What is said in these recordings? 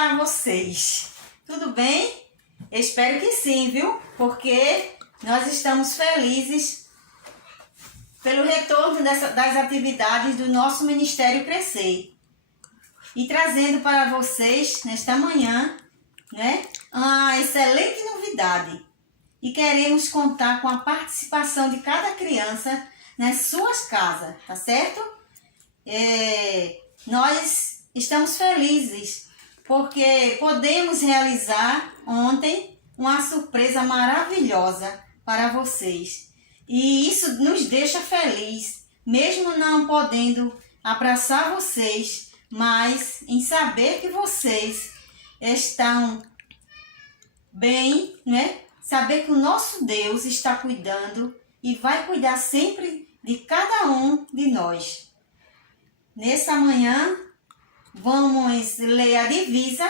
dia a vocês. Tudo bem? Eu espero que sim, viu? Porque nós estamos felizes pelo retorno das atividades do nosso Ministério Crescer. E trazendo para vocês, nesta manhã, uma excelente novidade. E queremos contar com a participação de cada criança nas suas casas, tá certo? Nós estamos felizes porque podemos realizar ontem uma surpresa maravilhosa para vocês. E isso nos deixa feliz, mesmo não podendo abraçar vocês, mas em saber que vocês estão bem, Saber que o nosso Deus está cuidando e vai cuidar sempre de cada um de nós. Nessa manhã, vamos ler a divisa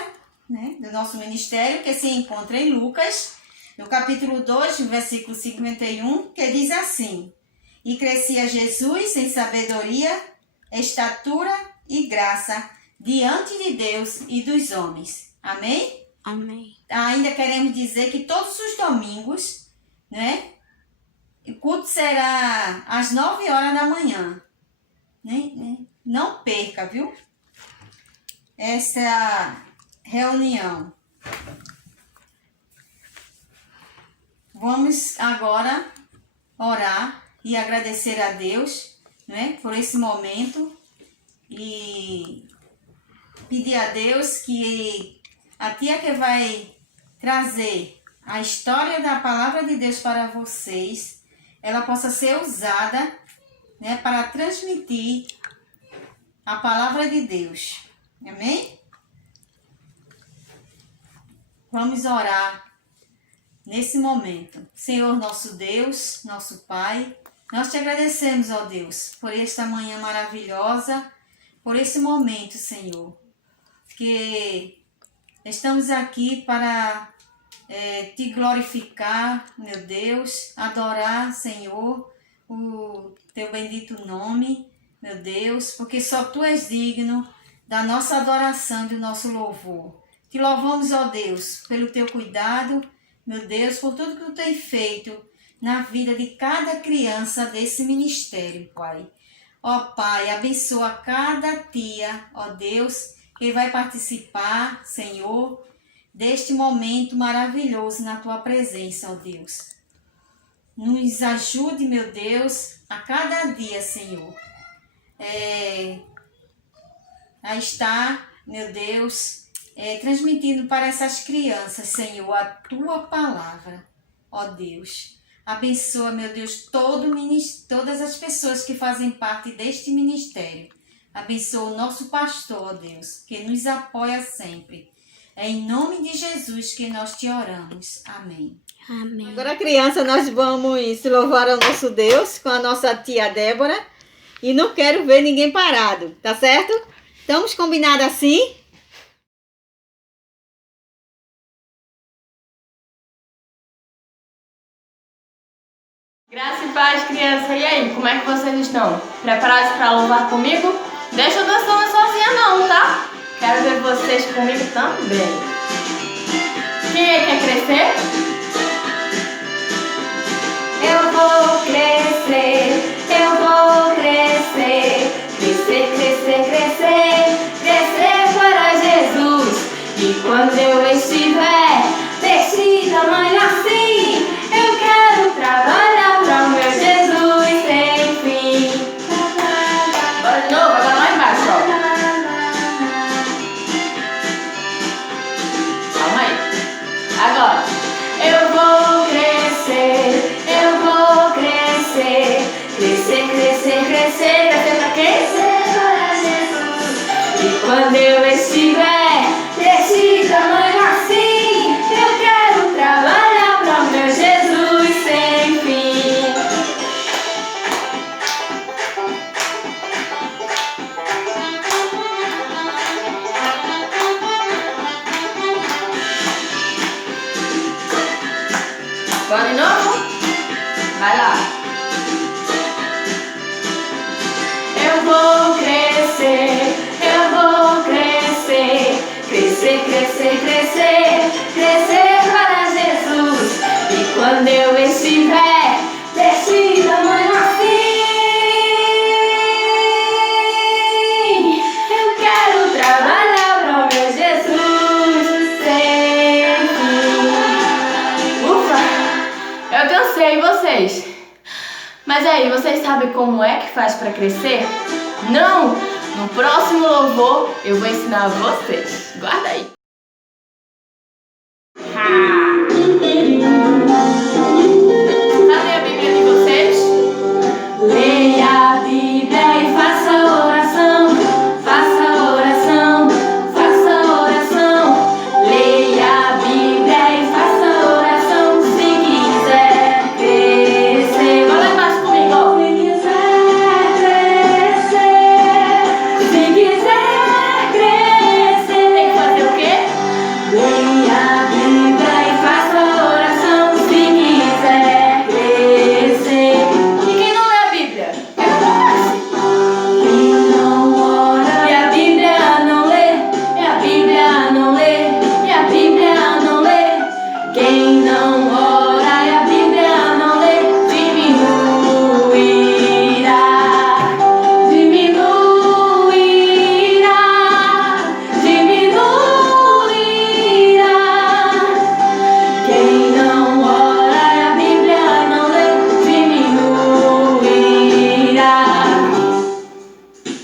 do nosso ministério, que se encontra em Lucas, no capítulo 2, versículo 51, que diz assim: E crescia Jesus em sabedoria, estatura e graça diante de Deus e dos homens. Amém? Amém. Ainda queremos dizer que todos os domingos, o culto será às 9 horas da manhã. Não perca, viu? Essa reunião. Vamos agora orar e agradecer a Deus, por esse momento e pedir a Deus que a tia que vai trazer a história da palavra de Deus para vocês, ela possa ser usada, para transmitir a palavra de Deus. Amém? Vamos orar nesse momento. Senhor nosso Deus, nosso Pai, nós te agradecemos, ó Deus, por esta manhã maravilhosa, por esse momento, Senhor, que estamos aqui para te glorificar, meu Deus, adorar, Senhor, o teu bendito nome, meu Deus, porque só tu és digno da nossa adoração e do nosso louvor. Te louvamos, ó Deus, pelo teu cuidado, meu Deus, por tudo que tu tem feito na vida de cada criança desse ministério, Pai. Ó Pai, abençoa cada tia, ó Deus, que vai participar, Senhor, deste momento maravilhoso na tua presença, ó Deus. Nos ajude, meu Deus, a cada dia, Senhor, a estar, meu Deus, transmitindo para essas crianças, Senhor, a tua palavra, ó Deus. Abençoa, meu Deus, todas as pessoas que fazem parte deste ministério. Abençoa o nosso pastor, ó Deus, que nos apoia sempre. É em nome de Jesus que nós te oramos. Amém. Amém. Agora, criança, nós vamos louvar ao nosso Deus com a nossa tia Débora. E não quero ver ninguém parado, tá certo? Estamos combinados assim? Graça e paz, criança. E aí, como é que vocês estão? Preparados para louvar comigo? Deixa eu dançando sozinha não, tá? Quero ver vocês comigo também. Quem aí quer crescer? Eu vou crescer, eu vou crescer. Crescer, crescer, crescer. Crescer para Jesus. E quando eu estiver desse tamanho assim, eu quero trabalhar para o meu Jesus sem fim. Bora de novo, agora lá embaixo, ó. Calma aí. Agora. Eu vou crescer, eu vou crescer. Crescer, crescer, crescer. Crescer para quem? Crescer para Jesus. E quando eu estiver desse tamanho assim, eu quero trabalhar para o meu Jesus sem fim. Bora de novo? Vai lá. Eu vou crescer, eu vou crescer. Crescer, crescer. crescer, crescer, crescer para Jesus. E quando eu estiver desse tamanho assim, eu quero trabalhar para o meu Jesus sem fim. Ufa! Eu cansei vocês. Mas aí, vocês sabem como é que faz para crescer? Não! No próximo louvor eu vou ensinar vocês. Guarda aí. Cadê a Bíblia de vocês? Leia a Bíblia e faça oração. Faça oração, faça oração. Leia a Bíblia e faça oração. Se quiser crescer. Vai lá embaixo comigo. Se quiser crescer. Tem que fazer o quê? Leia a Bíblia e faça oração. Se quiser crescer. E quem não lê a Bíblia? O que acontece? Quem não ora e a Bíblia não lê, e a Bíblia não lê, e a Bíblia não lê. Quem não ora e a Bíblia não lê, diminuirá, diminuirá, diminuirá. Quem não ora e a Bíblia não lê, diminuirá.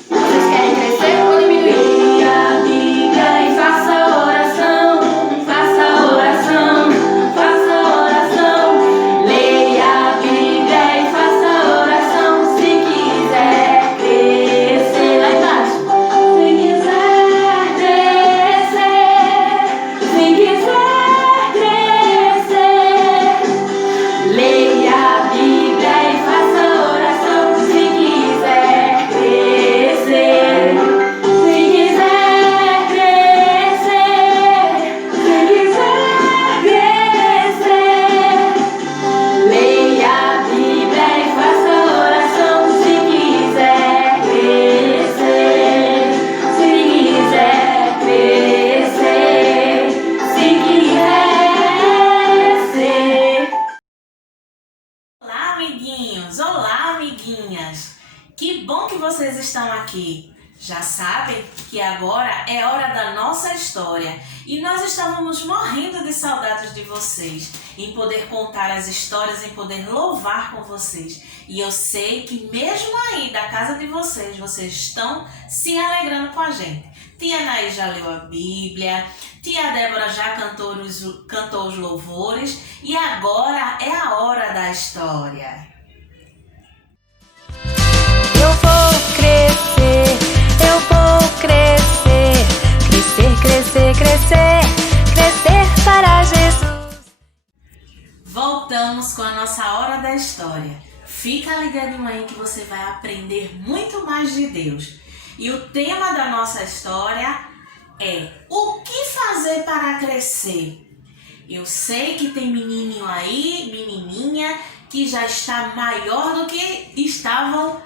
Vocês querem crescer ou diminuir? Leia a Bíblia e faça oração. Faça oração, faça oração. Leia a Bíblia e faça oração. Se quiser crescer. Lá embaixo. Se quiser crescer. Se quiser crescer. Leia a Bíblia e faça oração. Se quiser crescer. Se quiser crescer. Se quiser crescer. Leia a Bíblia e faça oração. Se quiser crescer. Se quiser crescer. Se quiser ser. Olá, amiguinhos! Olá, amiguinhas! Que bom que vocês estão aqui! Já sabem que agora é hora da nossa história e nós estávamos morrendo de saudades de vocês, em poder contar as histórias, em poder louvar com vocês. E eu sei que mesmo aí da casa de vocês, vocês estão se alegrando com a gente. Tia Anaí já leu a Bíblia, tia Débora já cantou os louvores e agora é a hora da história. Eu vou crescer, eu vou crescer, crescer, crescer, crescer, crescer para Jesus. Voltamos com a nossa hora da história. Fica ligadinho aí que você vai aprender muito mais de Deus. E o tema da nossa história é: o que fazer para crescer? Eu sei que tem menininho aí, menininha, que já está maior do que estavam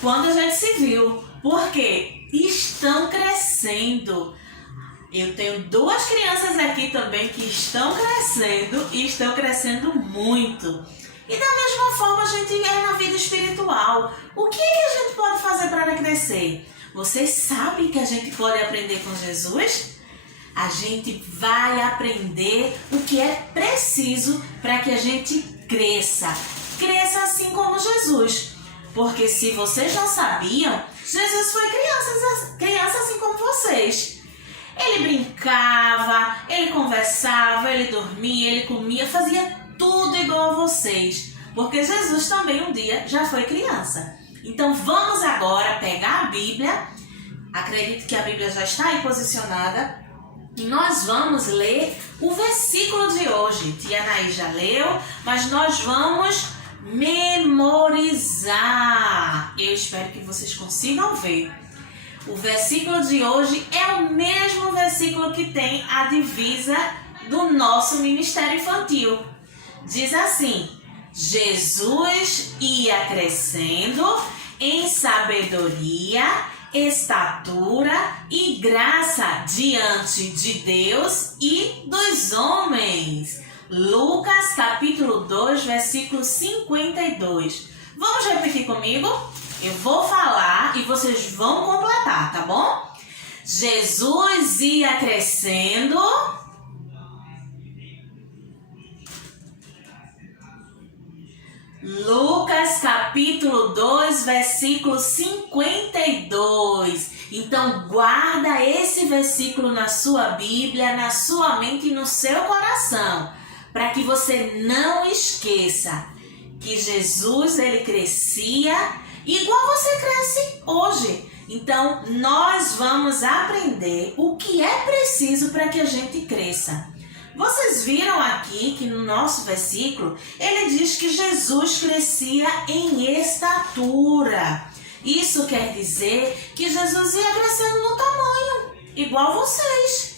quando a gente se viu. Porque estão crescendo. Eu tenho duas crianças aqui também que estão crescendo e estão crescendo muito. E da mesma forma a gente é na vida espiritual. O que a gente pode fazer para crescer? Vocês sabem que a gente pode aprender com Jesus? A gente vai aprender o que é preciso para que a gente cresça. Cresça assim como Jesus. Porque se vocês não sabiam, Jesus foi criança assim como vocês. Ele brincava, ele conversava, ele dormia, ele comia, fazia tudo igual a vocês, porque Jesus também um dia já foi criança. Então vamos agora pegar a Bíblia, acredito que a Bíblia já está aí posicionada, e nós vamos ler o versículo de hoje. Tia Anaí já leu, mas nós vamos memorizar. Eu espero que vocês consigam ver. O versículo de hoje é o mesmo versículo que tem a divisa do nosso ministério infantil. Diz assim: Jesus ia crescendo em sabedoria estatura e graça diante de Deus e dos homens. Lucas capítulo 2, versículo 52. Vamos repetir comigo? Eu vou falar e vocês vão completar, tá bom? Jesus ia crescendo. Lucas capítulo 2, versículo 52. Então guarda esse versículo na sua Bíblia, na sua mente e no seu coração, para que você não esqueça que Jesus, ele crescia igual você cresce hoje. Então nós vamos aprender o que é preciso para que a gente cresça. Vocês viram aqui que no nosso versículo, ele diz que Jesus crescia em estatura. Isso quer dizer que Jesus ia crescendo no tamanho, igual vocês.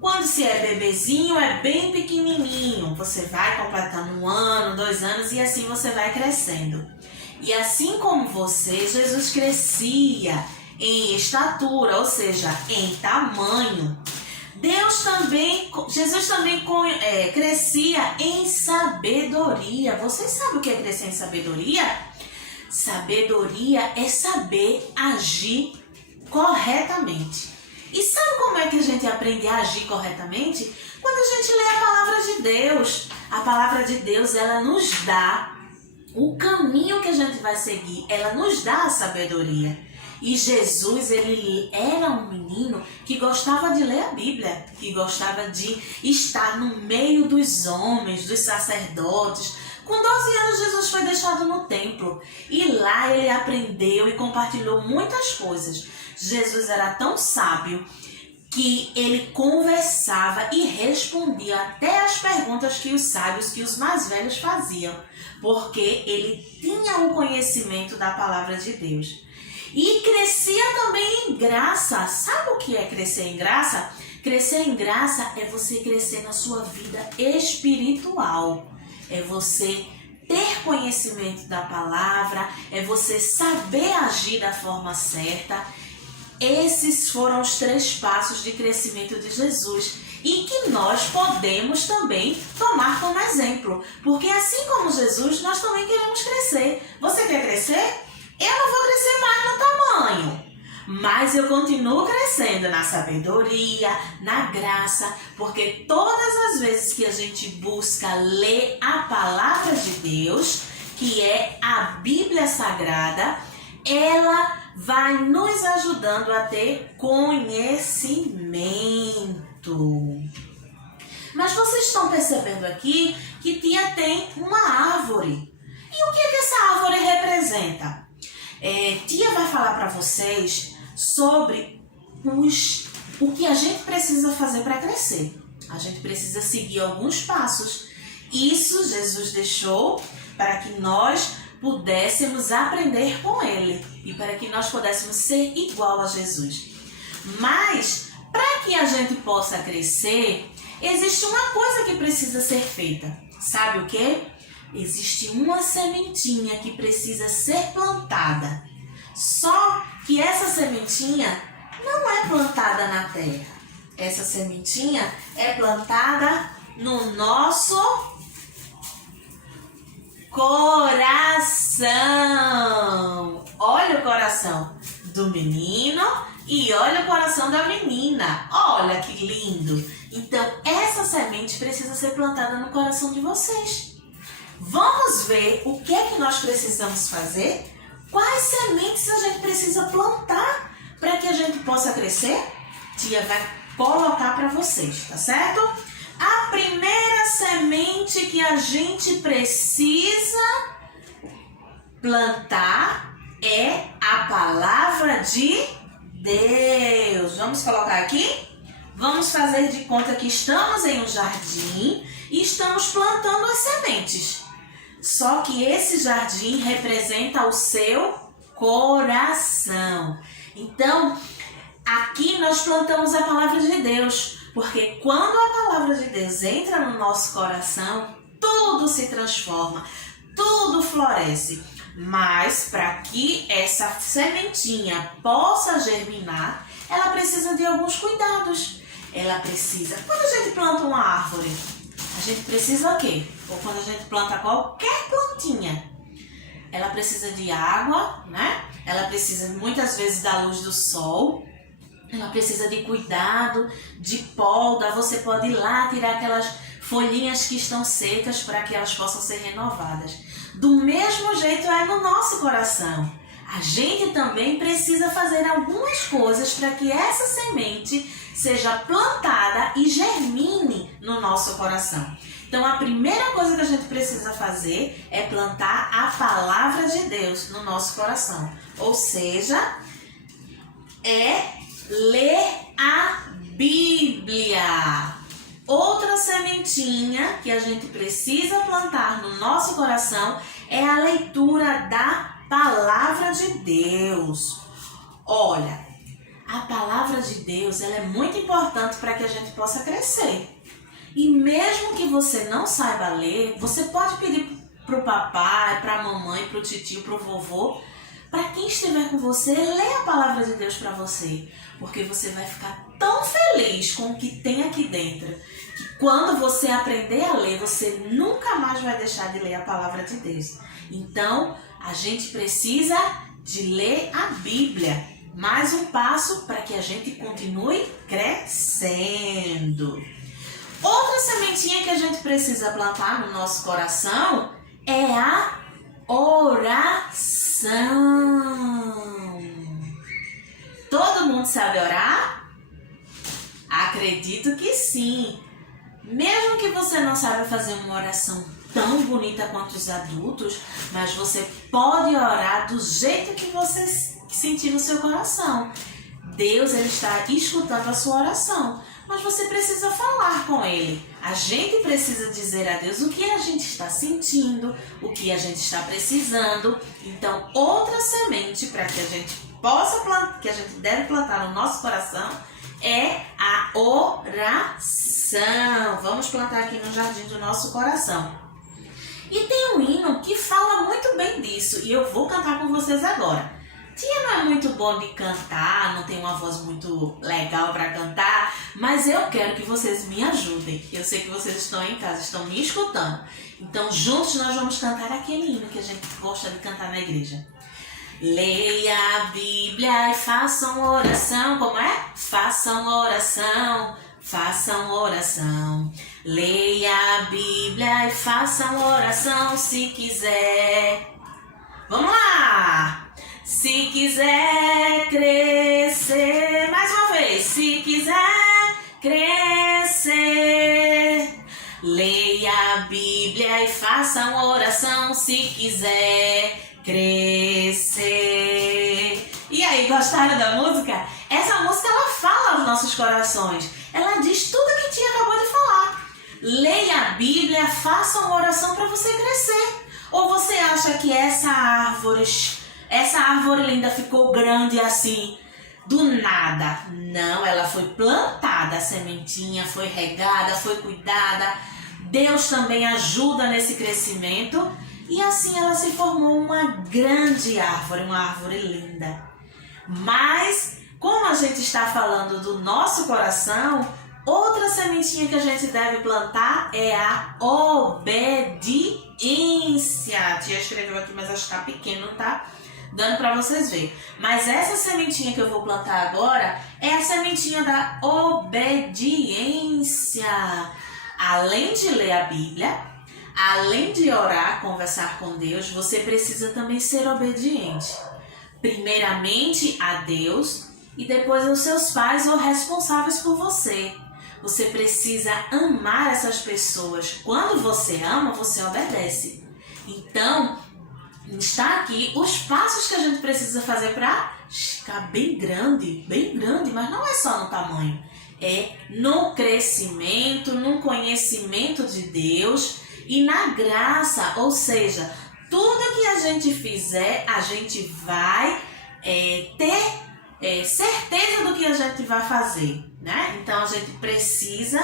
Quando se é bebezinho, é bem pequenininho. Você vai completando 1 ano, 2 anos e assim você vai crescendo. E assim como você, Jesus crescia em estatura, ou seja, em tamanho. Jesus também crescia em sabedoria. Vocês sabem o que é crescer em sabedoria? Sabedoria é saber agir corretamente. E sabe como é que a gente aprende a agir corretamente? Quando a gente lê a palavra de Deus. A palavra de Deus, ela nos dá o caminho que a gente vai seguir. Ela nos dá a sabedoria. E Jesus, ele era um menino que gostava de ler a Bíblia, que gostava de estar no meio dos homens, dos sacerdotes. Com 12 anos, Jesus foi deixado no templo e lá ele aprendeu e compartilhou muitas coisas. Jesus era tão sábio que ele conversava e respondia até as perguntas que os sábios, que os mais velhos faziam, porque ele tinha o conhecimento da palavra de Deus. E crescia também em graça. Sabe o que é crescer em graça? Crescer em graça é você crescer na sua vida espiritual. É você ter conhecimento da palavra, é você saber agir da forma certa. Esses foram os 3 passos de crescimento de Jesus e que nós podemos também tomar como exemplo. Porque assim como Jesus, nós também queremos crescer. Você quer crescer? Eu não vou crescer mais no tamanho, mas eu continuo crescendo na sabedoria, na graça, porque todas as vezes que a gente busca ler a palavra de Deus, que é a Bíblia Sagrada, ela vai nos ajudando a ter conhecimento. Mas vocês estão percebendo aqui que Tia tem uma árvore. E o que essa árvore representa? Tia vai falar para vocês sobre o que a gente precisa fazer para crescer. A gente precisa seguir alguns passos. Isso Jesus deixou para que nós pudéssemos aprender com Ele e para que nós pudéssemos ser igual a Jesus. Mas, para que a gente possa crescer, existe uma coisa que precisa ser feita. Sabe o quê? Existe uma sementinha que precisa ser plantada. Só que essa sementinha não é plantada na terra. Essa sementinha é plantada no nosso coração. Olha o coração do menino e olha o coração da menina. Olha que lindo. Então, essa semente precisa ser plantada no coração de vocês. Vamos ver o que é que nós precisamos fazer? Quais sementes a gente precisa plantar para que a gente possa crescer? Tia vai colocar para vocês, tá certo? A primeira semente que a gente precisa plantar é a palavra de Deus. Vamos colocar aqui? Vamos fazer de conta que estamos em um jardim e estamos plantando as sementes. Só que esse jardim representa o seu coração. Então, aqui nós plantamos a palavra de Deus, porque quando a palavra de Deus entra no nosso coração, tudo se transforma, tudo floresce. Mas para que essa sementinha possa germinar, ela precisa de alguns cuidados. Ela precisa... Quando a gente planta uma árvore, a gente precisa o quê? Ou quando a gente planta qualquer plantinha, ela precisa de água, né? Ela precisa muitas vezes da luz do sol. Ela precisa de cuidado, de poda. Você pode ir lá tirar aquelas folhinhas que estão secas para que elas possam ser renovadas. Do mesmo jeito é no nosso coração. A gente também precisa fazer algumas coisas para que essa semente seja plantada e germine no nosso coração. Então, a primeira coisa que a gente precisa fazer é plantar a palavra de Deus no nosso coração. Ou seja, é ler a Bíblia. Outra sementinha que a gente precisa plantar no nosso coração é a leitura da palavra de Deus. Olha, a palavra de Deus ela é muito importante para que a gente possa crescer. E mesmo que você não saiba ler, você pode pedir para o papai, para a mamãe, para o titio, para o vovô, para quem estiver com você, ler a palavra de Deus para você. Porque você vai ficar tão feliz com o que tem aqui dentro, que quando você aprender a ler, você nunca mais vai deixar de ler a palavra de Deus. Então, a gente precisa de ler a Bíblia. Mais um passo para que a gente continue crescendo. Outra sementinha que a gente precisa plantar no nosso coração é a oração. Todo mundo sabe orar? Acredito que sim. Mesmo que você não saiba fazer uma oração tão bonita quanto os adultos, mas você pode orar do jeito que você sentir no seu coração. Deus ele está escutando a sua oração, mas você precisa falar com Ele. A gente precisa dizer a Deus o que a gente está sentindo, o que a gente está precisando. Então, outra semente para que a gente possa plantar, que a gente deve plantar no nosso coração, é a oração. Vamos plantar aqui no jardim do nosso coração. E tem um hino que fala muito bem disso, e eu vou cantar com vocês agora. Tia não é muito bom de cantar, não tem uma voz muito legal para cantar, mas eu quero que vocês me ajudem. Eu sei que vocês estão em casa, estão me escutando. Então, juntos nós vamos cantar aquele hino que a gente gosta de cantar na igreja. Leia a Bíblia e façam oração. Como é? Façam oração, façam oração. Leia a Bíblia e façam oração se quiser. Vamos lá! Se quiser crescer, mais uma vez, se quiser crescer, leia a Bíblia e faça uma oração se quiser crescer. E aí, gostaram da música? Essa música, ela fala aos nossos corações, ela diz tudo o que a tia acabou de falar. Leia a Bíblia, faça uma oração para você crescer. Ou você acha que essa árvore linda ficou grande assim, do nada? Não, ela foi plantada, a sementinha foi regada, foi cuidada. Deus também ajuda nesse crescimento. E assim ela se formou uma grande árvore, uma árvore linda. Mas, como a gente está falando do nosso coração, outra sementinha que a gente deve plantar é a obediência. A tia escreveu aqui, mas acho que tá pequeno, não tá dando para vocês verem. Mas essa sementinha que eu vou plantar agora é a sementinha da obediência. Além de ler a Bíblia, além de orar, conversar com Deus, você precisa também ser obediente. Primeiramente a Deus e depois aos seus pais ou responsáveis por você. Você precisa amar essas pessoas. Quando você ama, você obedece. Então, está aqui os passos que a gente precisa fazer para ficar bem grande, mas não é só no tamanho. É no crescimento, no conhecimento de Deus e na graça. Ou seja, tudo que a gente fizer, a gente vai ter certeza do que a gente vai fazer, né? Então a gente precisa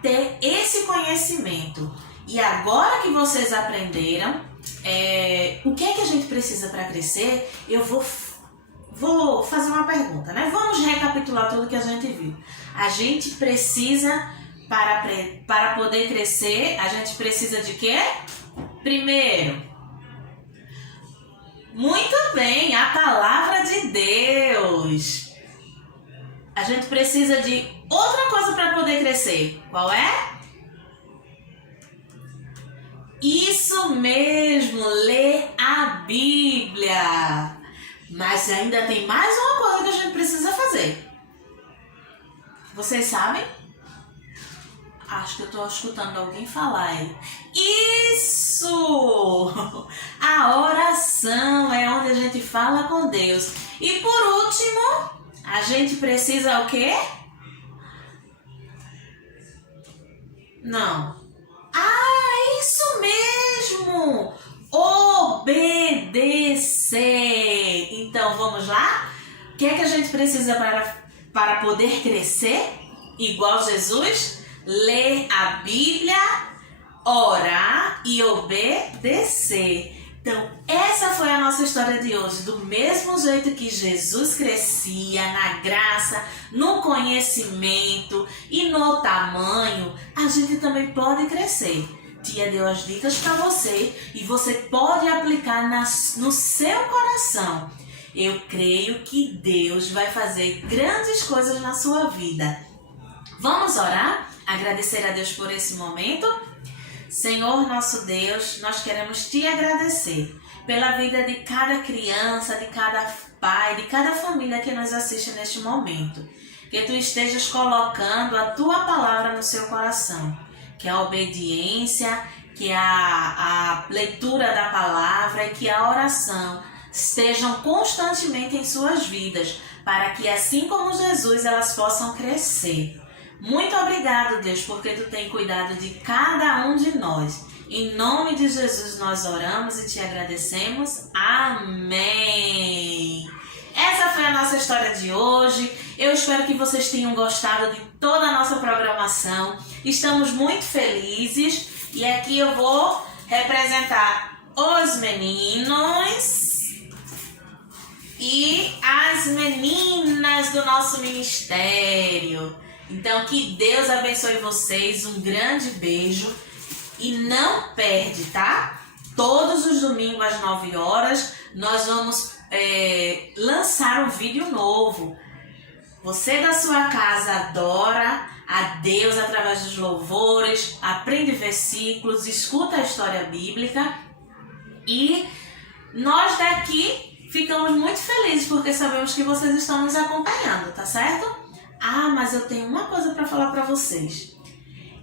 ter esse conhecimento. E agora que vocês aprenderam, o que é que a gente precisa para crescer, eu vou fazer uma pergunta, né? Vamos recapitular tudo que a gente viu. A gente precisa, para poder crescer, a gente precisa de quê? Primeiro, muito bem, a palavra de Deus. A gente precisa de outra coisa para poder crescer. Qual é? Isso mesmo, ler a Bíblia. Mas ainda tem mais uma coisa que a gente precisa fazer. Vocês sabem? Acho que eu estou escutando alguém falar aí. Isso! A oração é onde a gente fala com Deus. E por último, a gente precisa o quê? Não. Isso mesmo! Obedecer. Então, vamos lá? O que é que a gente precisa para poder crescer? Igual Jesus? Ler a Bíblia, orar e obedecer. Então, essa foi a nossa história de hoje. Do mesmo jeito que Jesus crescia na graça, no conhecimento e no tamanho, a gente também pode crescer. Tia deu as dicas para você e você pode aplicar no seu coração. Eu creio que Deus vai fazer grandes coisas na sua vida. Vamos orar? Agradecer a Deus por esse momento? Senhor nosso Deus, nós queremos te agradecer pela vida de cada criança, de cada pai, de cada família que nos assiste neste momento. Que tu estejas colocando a tua palavra no seu coração. Que a obediência, que a leitura da palavra e que a oração estejam constantemente em suas vidas, para que assim como Jesus elas possam crescer. Muito obrigado, Deus, porque tu tem cuidado de cada um de nós. Em nome de Jesus nós oramos e te agradecemos. Amém. Essa foi a nossa história de hoje. Eu espero que vocês tenham gostado de toda a nossa programação. Estamos muito felizes e aqui eu vou representar os meninos e as meninas do nosso ministério. Então, que Deus abençoe vocês, um grande beijo e não perde, tá? Todos os domingos às 9 horas nós vamos lançar um vídeo novo. Você da sua casa adora a Deus através dos louvores, aprende versículos, escuta a história bíblica e nós daqui ficamos muito felizes porque sabemos que vocês estão nos acompanhando, tá certo? Mas eu tenho uma coisa para falar para vocês.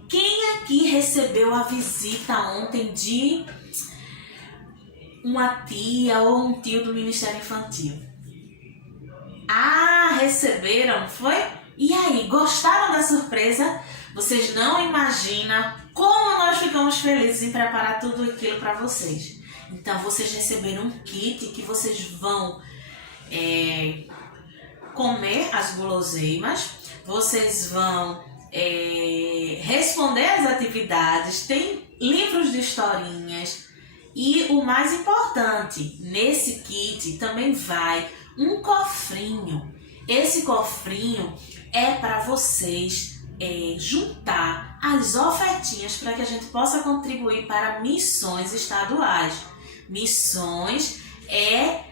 Quem aqui recebeu a visita ontem de uma tia ou um tio do Ministério Infantil? Receberam, foi? E aí, gostaram da surpresa? Vocês não imaginam como nós ficamos felizes em preparar tudo aquilo para vocês. Então, vocês receberam um kit que vocês vão comer as guloseimas, vocês vão responder as atividades, tem livros de historinhas e o mais importante, nesse kit também vai um cofrinho. Esse cofrinho é para vocês juntar as ofertinhas para que a gente possa contribuir para missões estaduais. Missões é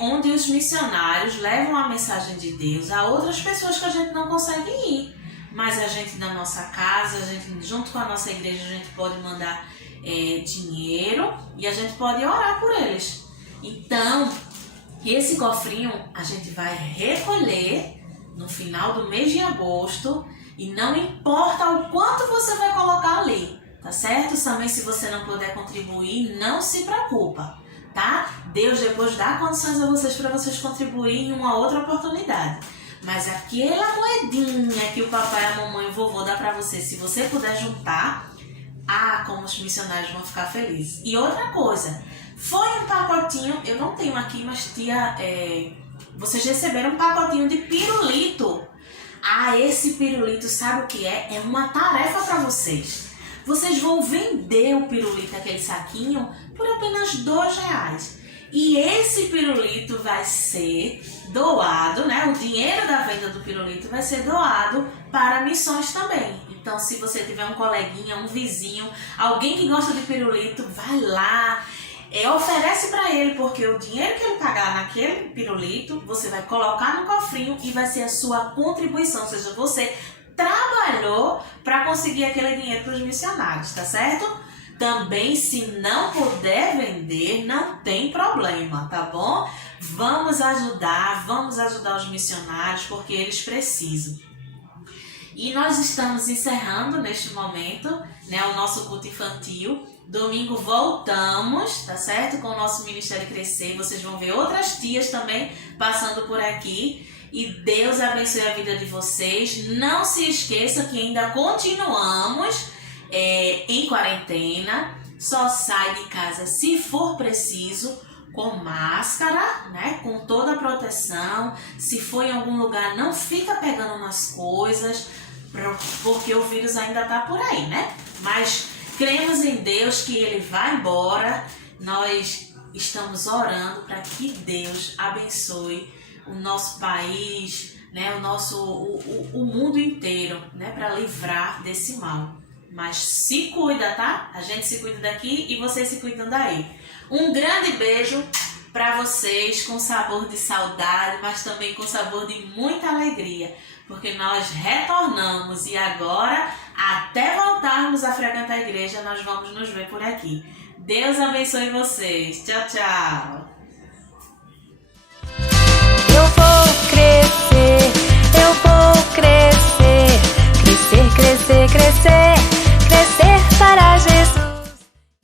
onde os missionários levam a mensagem de Deus a outras pessoas que a gente não consegue ir. Mas a gente da nossa casa, a gente junto com a nossa igreja, a gente pode mandar dinheiro e a gente pode orar por eles. Então, esse cofrinho a gente vai recolher no final do mês de agosto e não importa o quanto você vai colocar ali, tá certo? Também se você não puder contribuir, não se preocupa. Tá? Deus depois dá condições a vocês para vocês contribuírem em uma outra oportunidade. Mas aquela moedinha que o papai, a mamãe e o vovô dá para você, se você puder juntar, como os missionários vão ficar felizes. E outra coisa, foi um pacotinho, eu não tenho aqui, mas tia, vocês receberam um pacotinho de pirulito. Esse pirulito, sabe o que é? É uma tarefa para vocês. vocês vão vender o pirulito, aquele saquinho, por apenas R$2. E esse pirulito vai ser doado, né? O dinheiro da venda do pirulito vai ser doado para missões também. Então, se você tiver um coleguinha, um vizinho, alguém que gosta de pirulito, vai lá, oferece para ele, porque o dinheiro que ele pagar naquele pirulito, você vai colocar no cofrinho e vai ser a sua contribuição, ou seja, você trabalhou para conseguir aquele dinheiro para os missionários, tá certo? Também, se não puder vender, não tem problema, tá bom? Vamos ajudar os missionários, porque eles precisam. E nós estamos encerrando neste momento, né, o nosso culto infantil. Domingo voltamos, tá certo? Com o nosso Ministério Crescer. Vocês vão ver outras tias também passando por aqui. E Deus abençoe a vida de vocês. Não se esqueça que ainda continuamos em quarentena. Só sai de casa se for preciso, com máscara, né? Com toda a proteção. Se for em algum lugar, não fica pegando nas coisas, porque o vírus ainda tá por aí, né? Mas cremos em Deus que Ele vai embora. Nós estamos orando para que Deus abençoe o nosso país, né? O mundo inteiro, né? Para livrar desse mal. Mas se cuida, tá? A gente se cuida daqui e vocês se cuidam daí. Um grande beijo para vocês, com sabor de saudade, mas também com sabor de muita alegria, porque nós retornamos e agora, até voltarmos a frequentar a igreja, nós vamos nos ver por aqui. Deus abençoe vocês. Tchau, tchau. Eu vou crescer, eu vou